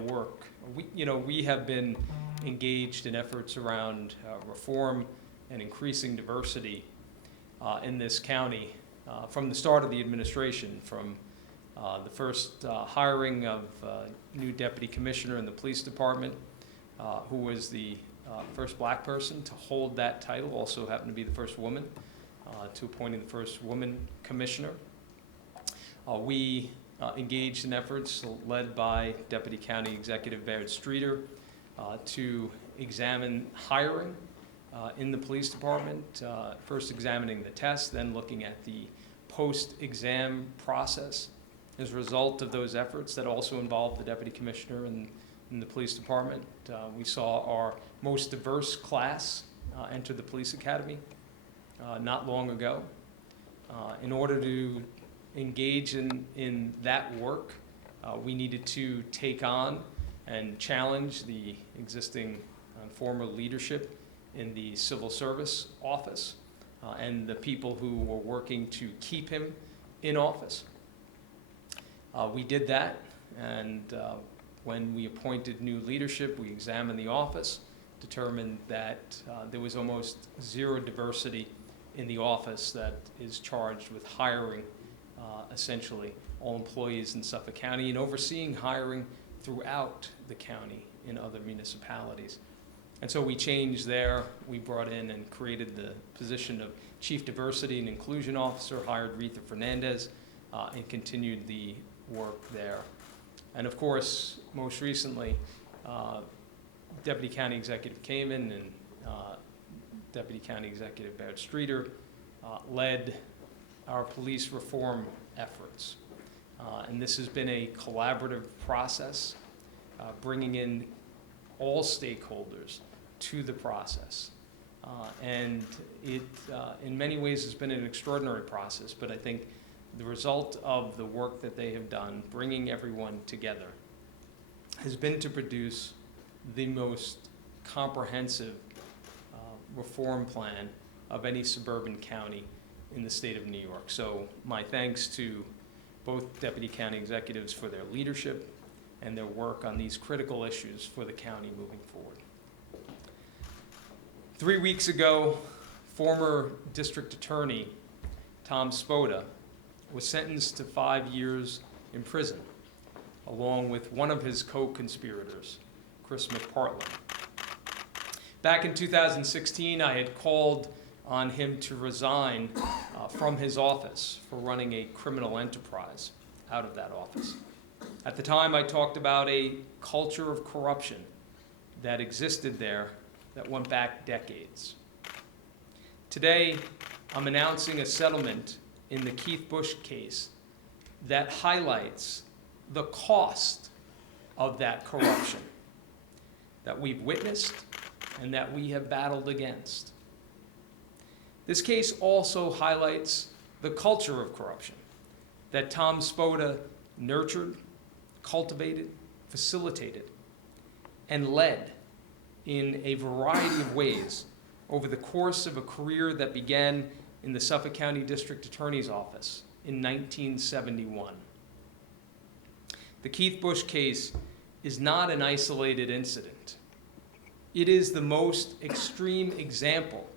work. We have been engaged in efforts around reform and increasing diversity in this county from the start of the administration, from the first hiring of new deputy commissioner in the police department, who was the first black person to hold that title, also happened to be the first woman, to appointing the first woman commissioner. We engaged in efforts led by Deputy County Executive Baird Streeter to examine hiring in the police department, first examining the test, then looking at the post-exam process. As a result of those efforts that also involved the Deputy Commissioner in the police department, we saw our most diverse class enter the police academy not long ago. In order to engage in that work, we needed to take on and challenge the existing former leadership in the civil service office and the people who were working to keep him in office. We did that, and when we appointed new leadership, we examined the office, determined that there was almost zero diversity in the office that is charged with hiring essentially all employees in Suffolk County and overseeing hiring throughout the county in other municipalities. And so we changed there. We brought in and created the position of Chief Diversity and Inclusion Officer, hired Retha Fernandez, and continued the work there. And of course, most recently, Deputy County Executive Kamen and Deputy County Executive Baird Streeter led our police reform efforts. And this has been a collaborative process, bringing in all stakeholders to the process. And it, in many ways, has been an extraordinary process, but I think the result of the work that they have done, bringing everyone together, has been to produce the most comprehensive reform plan of any suburban county in the state of New York. So my thanks to both deputy county executives for their leadership and their work on these critical issues for the county moving forward. 3 weeks ago, former district attorney Tom Spoda was sentenced to 5 years in prison, along with one of his co-conspirators, Chris McPartland. Back in 2016, I had called on him to resign from his office for running a criminal enterprise out of that office. At the time, I talked about a culture of corruption that existed there that went back decades. Today, I'm announcing a settlement in the Keith Bush case that highlights the cost of that corruption that we've witnessed and that we have battled against. This case also highlights the culture of corruption that Tom Spoda nurtured, cultivated, facilitated, and led in a variety of ways over the course of a career that began in the Suffolk County District Attorney's Office in 1971. The Keith Bush case is not an isolated incident. It is the most extreme example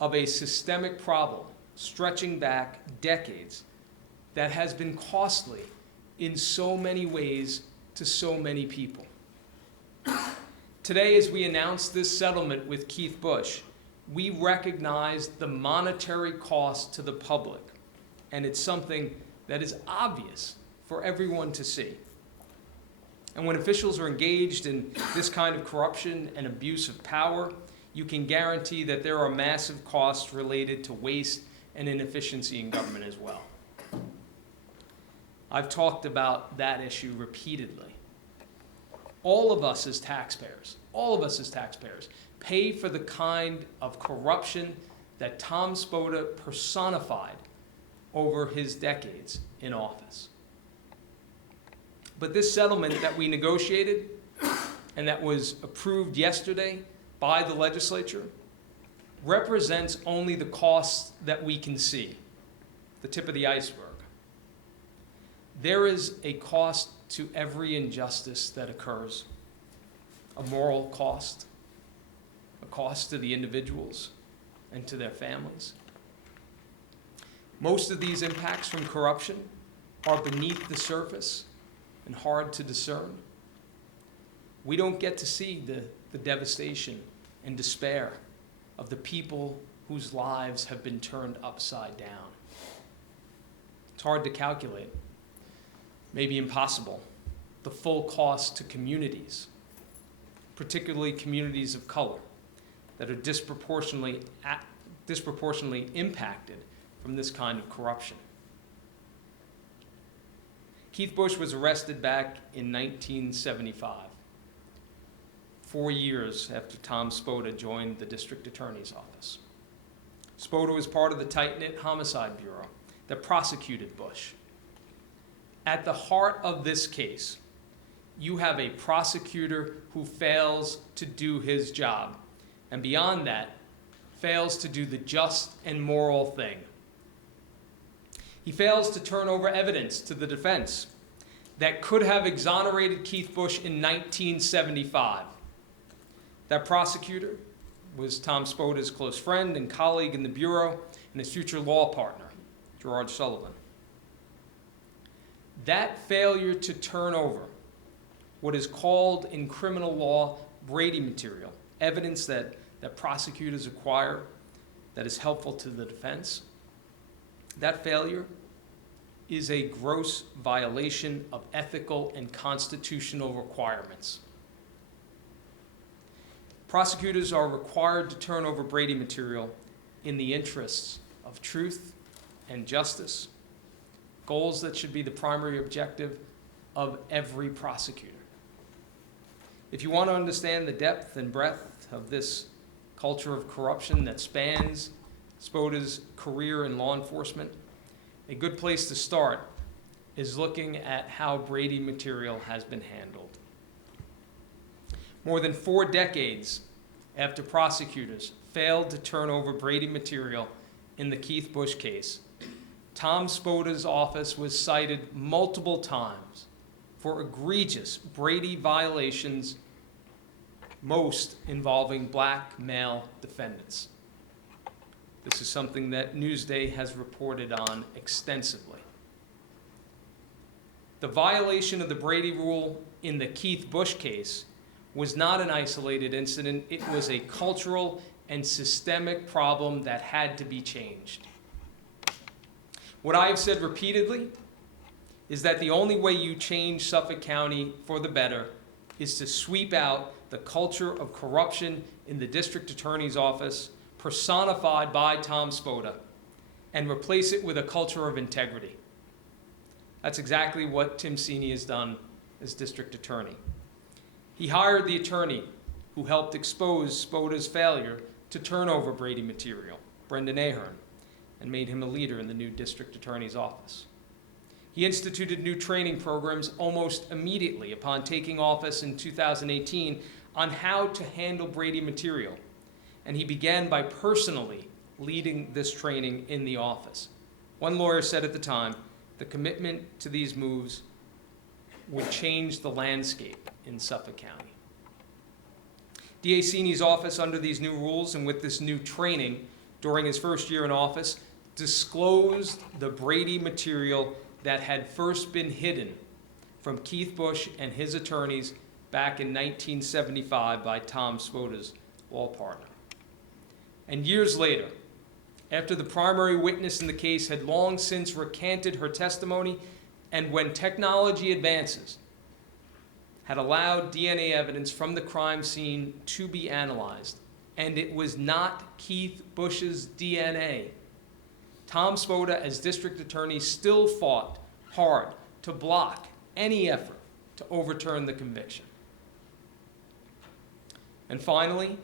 of a systemic problem stretching back decades that has been costly in so many ways to so many people. Today, as we announce this settlement with Keith Bush, we recognize the monetary cost to the public, and it's something that is obvious for everyone to see. And when officials are engaged in this kind of corruption and abuse of power, you can guarantee that there are massive costs related to waste and inefficiency in government as well. I've talked about that issue repeatedly. All of us as taxpayers, pay for the kind of corruption that Tom Spoda personified over his decades in office. But this settlement that we negotiated and that was approved yesterday by the legislature represents only the costs that we can see, the tip of the iceberg. There is a cost to every injustice that occurs, a moral cost, a cost to the individuals and to their families. Most of these impacts from corruption are beneath the surface and hard to discern. We don't get to see the devastation and despair of the people whose lives have been turned upside down. It's hard to calculate, maybe impossible, the full cost to communities, particularly communities of color, that are disproportionately impacted from this kind of corruption. Keith Bush was arrested back in 1975, 4 years after Tom Spota joined the district attorney's office. Spota was part of the tight-knit homicide bureau that prosecuted Bush. At the heart of this case, you have a prosecutor who fails to do his job, and beyond that, fails to do the just and moral thing. He fails to turn over evidence to the defense that could have exonerated Keith Bush in 1975. That prosecutor was Tom Spota's close friend and colleague in the Bureau and his future law partner, Gerard Sullivan. That failure to turn over what is called in criminal law Brady material, evidence that prosecutors acquire that is helpful to the defense, that failure is a gross violation of ethical and constitutional requirements. Prosecutors are required to turn over Brady material in the interests of truth and justice, goals that should be the primary objective of every prosecutor. If you want to understand the depth and breadth of this culture of corruption that spans Spota's career in law enforcement, a good place to start is looking at how Brady material has been handled. More than 4 decades after prosecutors failed to turn over Brady material in the Keith Bush case, Tom Spota's office was cited multiple times for egregious Brady violations, most involving black male defendants. This is something that Newsday has reported on extensively. The violation of the Brady rule in the Keith Bush case was not an isolated incident. It was a cultural and systemic problem that had to be changed. What I have said repeatedly is that the only way you change Suffolk County for the better is to sweep out the culture of corruption in the district attorney's office, personified by Tom Spota, and replace it with a culture of integrity. That's exactly what Tim Sini has done as district attorney. He hired the attorney who helped expose Spota's failure to turn over Brady material, Brendan Ahern, and made him a leader in the new district attorney's office. He instituted new training programs almost immediately upon taking office in 2018 on how to handle Brady material, and he began by personally leading this training in the office. One lawyer said at the time, the commitment to these moves would change the landscape in Suffolk County. DA Sini's office, under these new rules and with this new training during his first year in office, disclosed the Brady material that had first been hidden from Keith Bush and his attorneys back in 1975 by Tom Spota's law partner. And years later, after the primary witness in the case had long since recanted her testimony, and when technology advances had allowed DNA evidence from the crime scene to be analyzed, and it was not Keith Bush's DNA, Tom Spota, as district attorney, still fought hard to block any effort to overturn the conviction. And finally,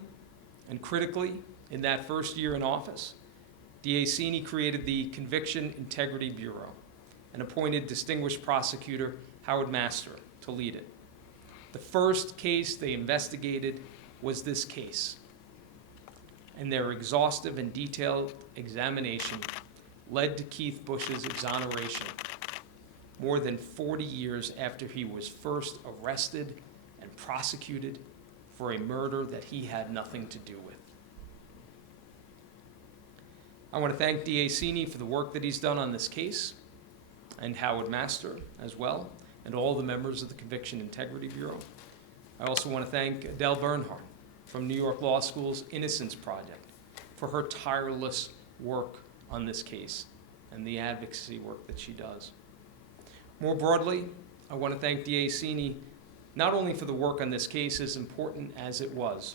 and critically, in that first year in office, DA Sini created the Conviction Integrity Bureau and appointed distinguished prosecutor Howard Master to lead it. The first case they investigated was this case, and their exhaustive and detailed examination led to Keith Bush's exoneration more than 40 years after he was first arrested and prosecuted for a murder that he had nothing to do with. I want to thank D.A. Cini for the work that he's done on this case, and Howard Master as well, and all the members of the Conviction Integrity Bureau. I also want to thank Adele Bernhardt from New York Law School's Innocence Project for her tireless work on this case and the advocacy work that she does. More broadly, I want to thank D.A. Cini not only for the work on this case, as important as it was,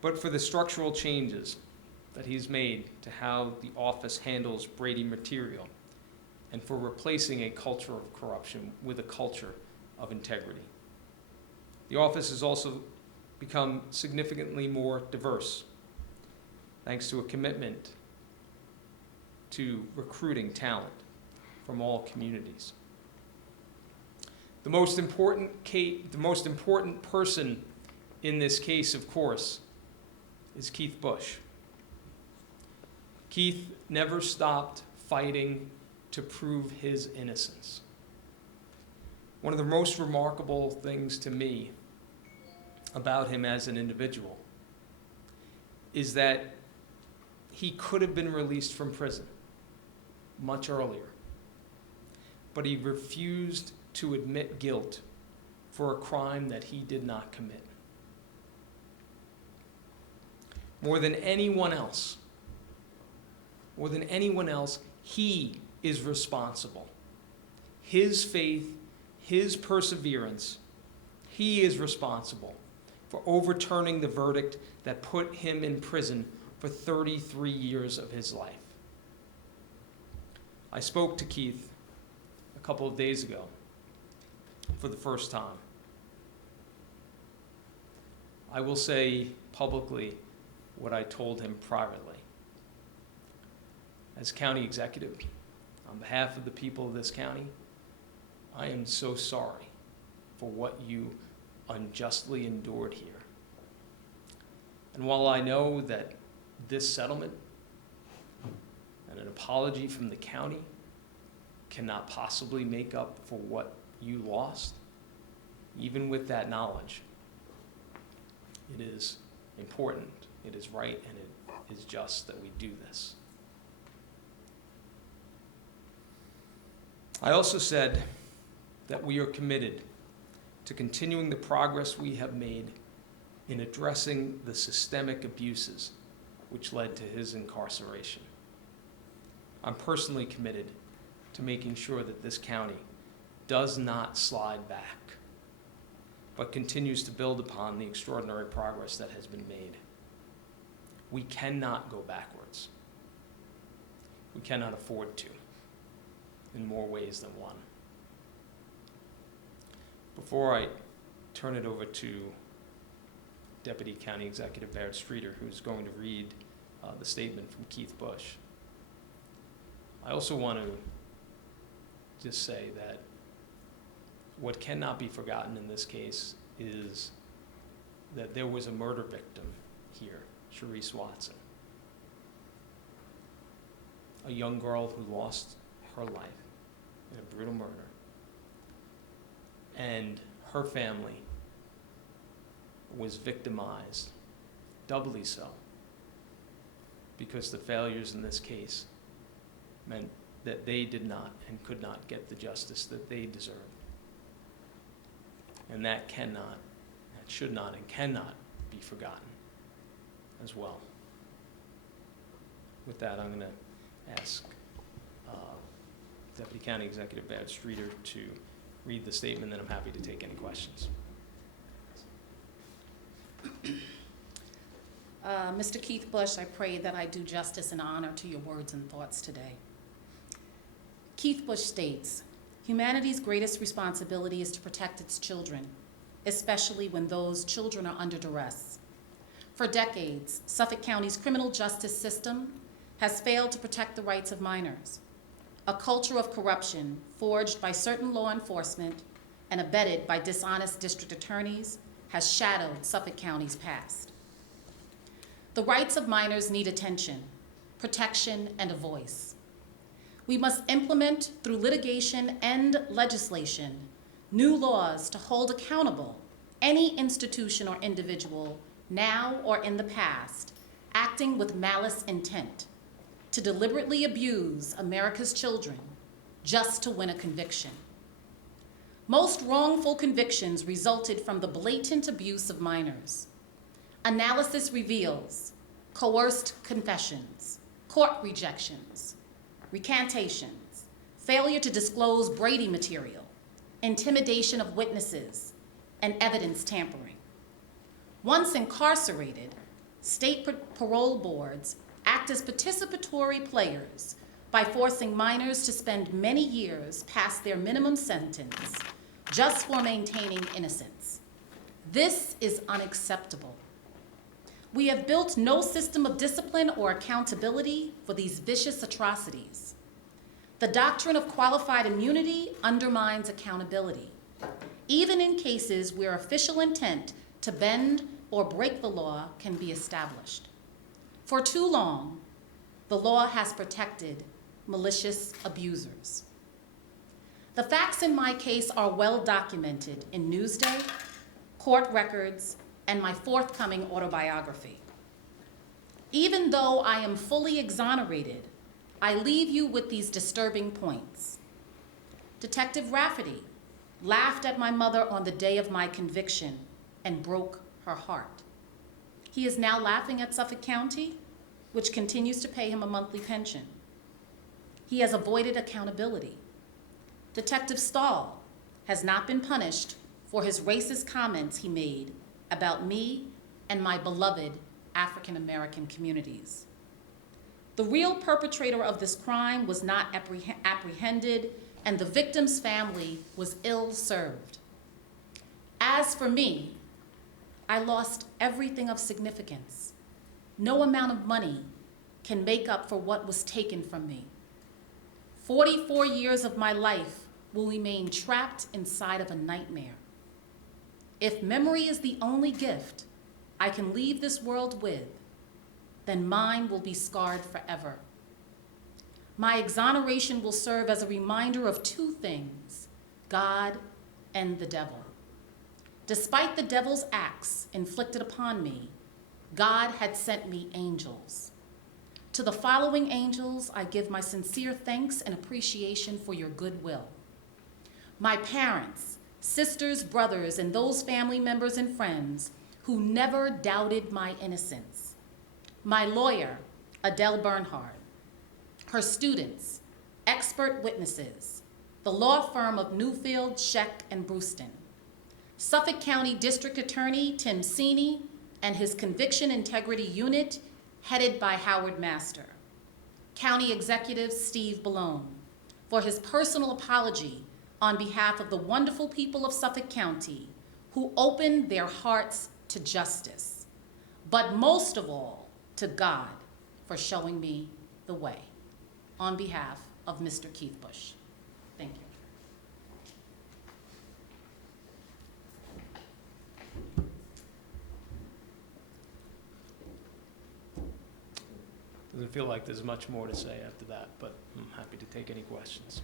but for the structural changes that he's made to how the office handles Brady material, and for replacing a culture of corruption with a culture of integrity. The office has also become significantly more diverse, thanks to a commitment to recruiting talent from all communities. The most important person in this case, of course, is Keith Bush. Keith never stopped fighting to prove his innocence. One of the most remarkable things to me about him as an individual is that he could have been released from prison much earlier, but he refused to admit guilt for a crime that he did not commit. More than anyone else, he is responsible. His faith, his perseverance, he is responsible for overturning the verdict that put him in prison for 33 years of his life. I spoke to Keith a couple of days ago for the first time. I will say publicly what I told him privately. As county executive, on behalf of the people of this county, I am so sorry for what you unjustly endured here. And while I know that this settlement and an apology from the county cannot possibly make up for what you lost, even with that knowledge, it is important, it is right, and it is just that we do this. I also said that we are committed to continuing the progress we have made in addressing the systemic abuses which led to his incarceration. I'm personally committed to making sure that this county does not slide back, but continues to build upon the extraordinary progress that has been made. We cannot go backwards. We cannot afford to, in more ways than one. Before I turn it over to Deputy County Executive Barrett Streeter, who's going to read the statement from Keith Bush, I also want to just say that what cannot be forgotten in this case is that there was a murder victim here, Sharice Watson, a young girl who lost her life in a brutal murder. And her family was victimized, doubly so, because the failures in this case meant that they did not and could not get the justice that they deserved. And that should not and cannot be forgotten as well. With that, I'm going to ask Deputy County Executive Barrett Streeter to read the statement, then I'm happy to take any questions. Mr. Keith Bush, I pray that I do justice and honor to your words and thoughts today. Keith Bush states, humanity's greatest responsibility is to protect its children, especially when those children are under duress. For decades, Suffolk County's criminal justice system has failed to protect the rights of minors. A culture of corruption forged by certain law enforcement and abetted by dishonest district attorneys has shadowed Suffolk County's past. The rights of minors need attention, protection, and a voice. We must implement through litigation and legislation new laws to hold accountable any institution or individual now or in the past acting with malice intent to deliberately abuse America's children just to win a conviction. Most wrongful convictions resulted from the blatant abuse of minors. Analysis reveals coerced confessions, court rejections, recantations, failure to disclose Brady material, intimidation of witnesses, and evidence tampering. Once incarcerated, state parole boards act as participatory players by forcing minors to spend many years past their minimum sentence just for maintaining innocence. This is unacceptable. We have built no system of discipline or accountability for these vicious atrocities. The doctrine of qualified immunity undermines accountability, even in cases where official intent to bend or break the law can be established. For too long, the law has protected malicious abusers. The facts in my case are well documented in Newsday, court records, and my forthcoming autobiography. Even though I am fully exonerated, I leave you with these disturbing points. Detective Rafferty laughed at my mother on the day of my conviction and broke her heart. He is now laughing at Suffolk County, which continues to pay him a monthly pension. He has avoided accountability. Detective Stahl has not been punished for his racist comments he made about me and my beloved African American communities. The real perpetrator of this crime was not apprehended, and the victim's family was ill-served. As for me, I lost everything of significance. No amount of money can make up for what was taken from me. 44 years of my life will remain trapped inside of a nightmare. If memory is the only gift I can leave this world with, then mine will be scarred forever. My exoneration will serve as a reminder of two things: God and the devil. Despite the devil's acts inflicted upon me, God had sent me angels. To the following angels, I give my sincere thanks and appreciation for your goodwill. My parents, sisters, brothers, and those family members and friends who never doubted my innocence. My lawyer, Adele Bernhard, her students, expert witnesses, the law firm of Newfield, Scheck, and Brewston, Suffolk County District Attorney Tim Sini and his Conviction Integrity Unit, headed by Howard Master, County Executive Steve Bellone, for his personal apology on behalf of the wonderful people of Suffolk County who opened their hearts to justice, but most of all, to God for showing me the way. On behalf of Mr. Keith Bush, thank you. Doesn't feel like there's much more to say after that, but I'm happy to take any questions.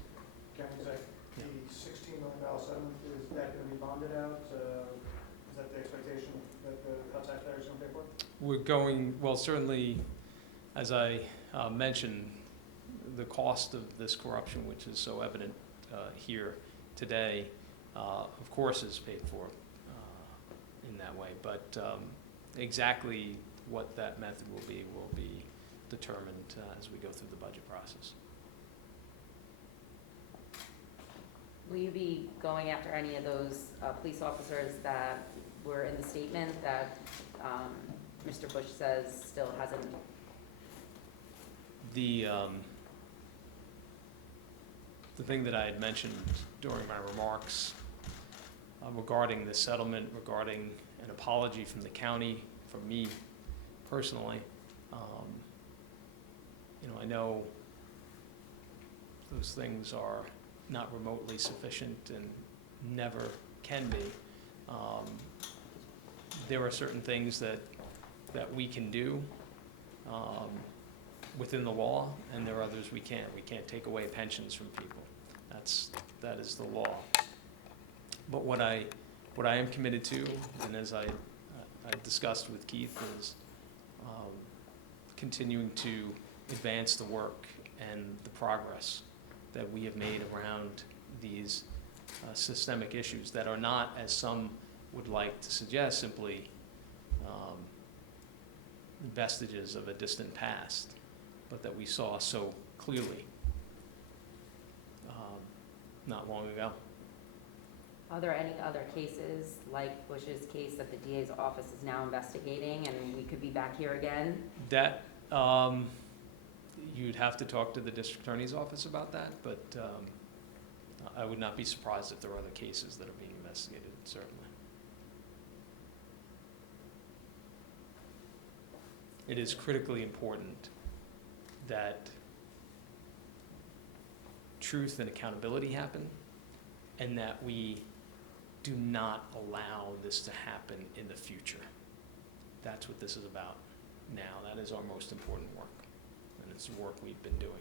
County Exec, the $16 million settlement, is that going to be bonded out? Is that the expectation that the taxpayer is going to pay for? We're going, well, certainly, as I mentioned, the cost of this corruption, which is so evident here today, of course is paid for in that way. But exactly what that method will be determined as we go through the budget process. Will you be going after any of those police officers that were in the statement that Mr. Bush says still hasn't? The thing that I had mentioned during my remarks regarding the settlement, regarding an apology from the county, from me personally, I know those things are not remotely sufficient and never can be. There are certain things that we can do within the law, and there are others we can't. We can't take away pensions from people. That is the law. But what I am committed to, and as I discussed with Keith, is continuing to advance the work and the progress that we have made around these systemic issues that are not, as some would like to suggest, simply vestiges of a distant past, but that we saw so clearly not long ago. Are there any other cases like Bush's case that the DA's office is now investigating and we could be back here again? That, you'd have to talk to the district attorney's office about that, but I would not be surprised if there are other cases that are being investigated, certainly. It is critically important that truth and accountability happen, and that we do not allow this to happen in the future. That's what this is about now. That is our most important work, and it's the work we've been doing.